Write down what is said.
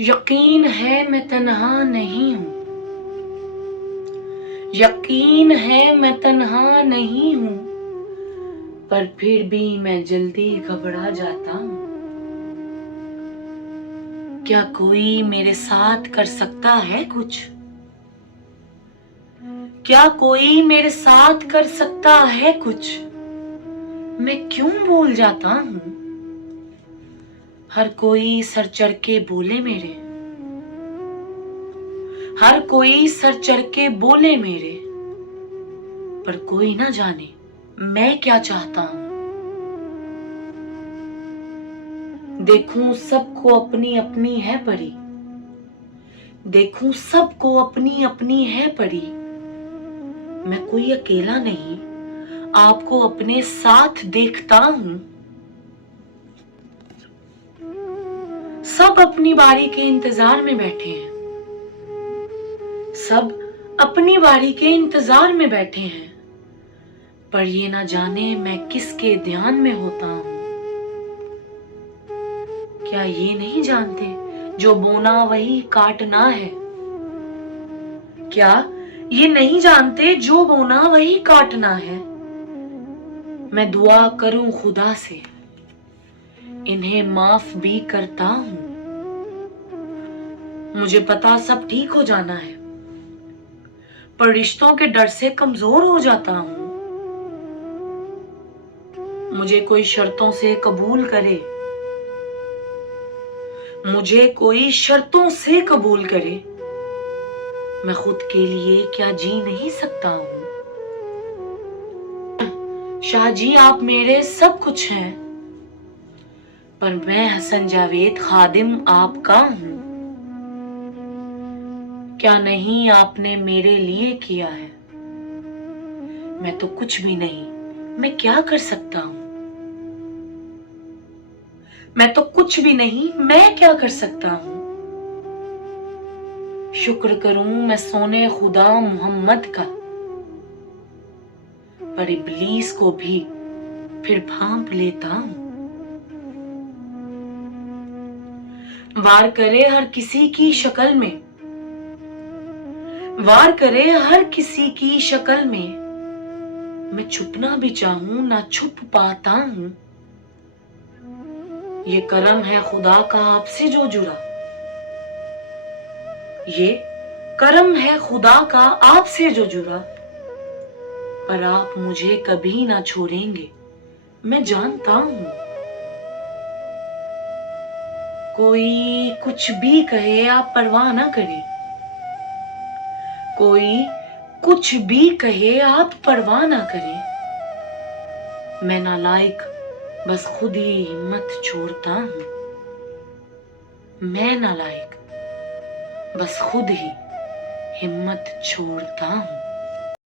यकीन है मैं तन्हा नहीं हूँ, यकीन है मैं तन्हा नहीं हूँ, पर फिर भी मैं जल्दी घबरा जाता हूँ। क्या कोई मेरे साथ कर सकता है कुछ? क्या कोई मेरे साथ कर सकता है कुछ? मैं क्यों भूल जाता हूँ? हर कोई सर चढ़ के बोले मेरे, हर कोई सर चढ़ के बोले मेरे, पर कोई ना जाने मैं क्या चाहता हूँ। देखूं सबको अपनी अपनी है परी, देखूं सबको अपनी अपनी है परी, मैं कोई अकेला नहीं आपको अपने साथ देखता हूं। सब अपनी बारी के इंतजार में बैठे हैं, सब अपनी बारी के इंतजार में बैठे हैं, पर ये ना जाने मैं किसके ध्यान में होता हूं। क्या ये नहीं जानते जो बोना वही काटना है? क्या ये नहीं जानते जो बोना वही काटना है? मैं दुआ करूं खुदा से, इन्हें माफ भी करता हूं। मुझे पता सब ठीक हो जाना है, पर रिश्तों के डर से कमजोर हो जाता हूं। मुझे कोई शर्तों से कबूल करे, मुझे कोई शर्तों से कबूल करे, मैं खुद के लिए क्या जी नहीं सकता हूं। शाह जी आप मेरे सब कुछ हैं, पर मैं हसन जावेद खादिम आपका हूं। क्या नहीं आपने मेरे लिए किया है? मैं तो कुछ भी नहीं, मैं क्या कर सकता हूं? मैं तो कुछ भी नहीं, मैं क्या कर सकता हूं? शुक्र करूं मैं सोने खुदा मोहम्मद का, पर इब्लीस को भी फिर भांप लेता हूं। वार करे हर किसी की शक्ल में, वार करे हर किसी की शक्ल में, मैं छुपना भी चाहूं ना छुप पाता हूं। ये करम है खुदा का आपसे जो जुड़ा, ये करम है खुदा का आपसे जो जुड़ा, पर आप मुझे कभी ना छोड़ेंगे मैं जानता हूं। कोई कुछ भी कहे आप परवाह ना करें, कोई कुछ भी कहे आप परवाह ना करें, मैं नालायक बस खुद ही हिम्मत छोड़ता हूं। मैं नालायक बस खुद ही हिम्मत छोड़ता हूं।